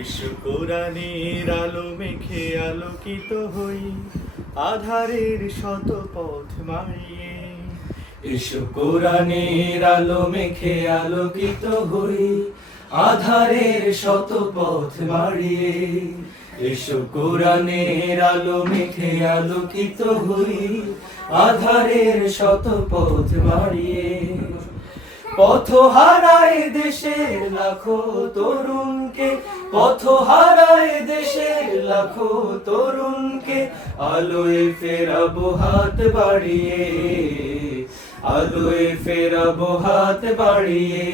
এসো কোরআনের আলো মেখে আলোকিত হই, আধারের শত পথ মারিয়ে। এসো কোরআনের আলো মেখে আলোকিত হই, আধারের শত পথ মারিয়ে। এসো কোরআনের আলো মেখে আলোকিত হই, আধারের শত পথ মারিয়ে। পথ হারায় দেশের লাখো তরুণকে, পথ হারায় দেশের লাখো তরুণকে, আলোয় ফেরাবো হাত বাড়িয়ে, আলোয় ফেরাবো হাত বাড়িয়ে।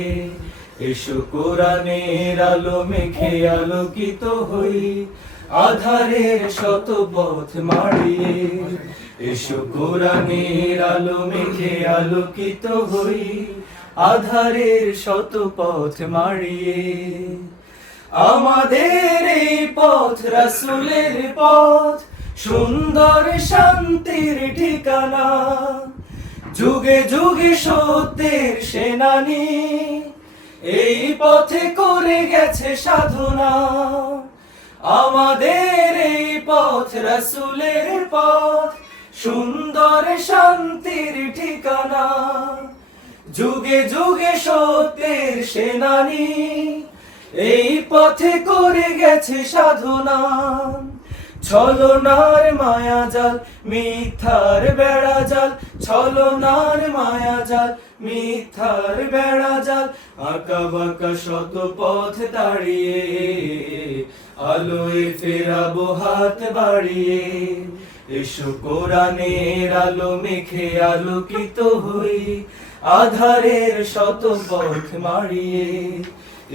এসো কোরআনের আলো মেখে আলোকিত হই, আধারের শত পথ মারিয়ে। এসো কোরআনের আলো মেখে আলোকিত হই, আধারের শত পথ মারিয়ে। আমাদের এই পথ রাসূলের পথ, সুন্দর শান্তির ঠিকানা, যুগে যুগে সত্যের সেনানী, এই পথে করে গেছে সাধনা। আমাদের এই পথ রাসূলের পথ, সুন্দর শান্তির ঠিকানা, যুগে যুগে সত্যের সেনানী, এই পথে করে গেছে সাধনা। ছলনার মায়াজাল মিথ্যার বেড়াজাল, ছলনার মায়াজাল মিথ্যার বেড়াজাল, আঁকা বাঁকা শত পথ তাড়িয়ে, আলোয় ফেরাবো হাত বাড়িয়ে। এসো কোরআনের আলো মেখে আলোকিত হই, আধারের শত পথ মারিয়ে।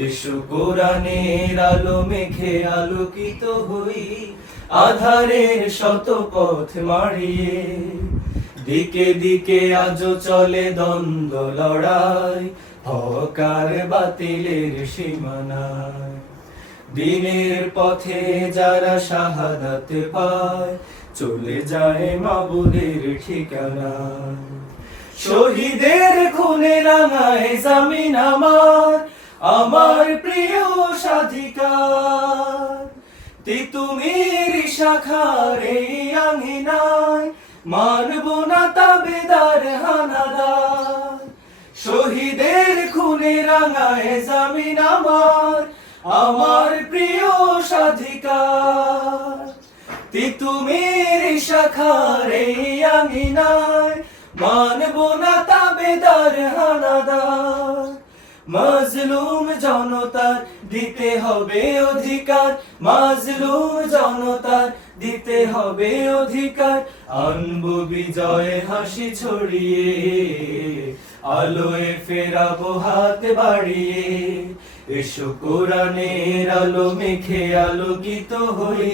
এসো কোরআনের আলো মেখে আলোকিত হই, আধারের শত পথ মারিয়ে। দিকে দিকে আজও চলে দ্বন্দ্ব লড়াই, হক আর বাতিলের সীমানায়। দিনের পথে যারা শাহাদাত পায়, চলে যায় মাবুদের ঠিকানায়। শহীদের খুনে রাঙায় জামিন আমার, আমার প্রিয় স্বাধিকার। তিতুমির শাখার এই আঙিনায়, মানব না তাবেদার হানাদার। শহীদের খুনে রাঙায় জামিন আমার, আমার প্রিয় স্বাধিকার। তিতুমির শাখার এই আঙিনায়, মানব না তাবেদার হানাদার। মাজলুম জনতার দিতে হবে অধিকার, মাজলুম জনতার দিতে হবে অধিকার। আনবো বিজয় হাসি ছড়িয়ে, আলোয় ফেরাবো হাত বাড়িয়ে। এসো কোরআনের আলো মেখে আলোকিত হই,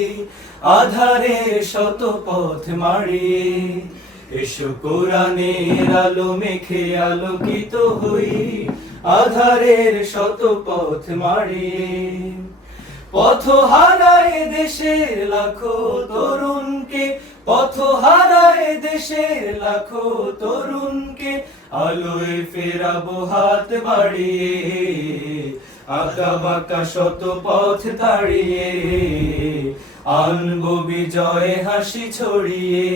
আধারের শত পথ মারিয়ে। এসো কোরআনের আলো মেখে আলোকিত হই, আধারের শত পথ মারিয়ে। পথ হারায় দেশের লাখো তরুণকে, পথ হারায় দেশের লাখো তরুণকে, আলোয় ফেরাবো হাত বাড়িয়ে, আঁকা বাঁকা শত পথ তাড়িয়ে। আনবো বিজয় হাসি ছড়িয়ে।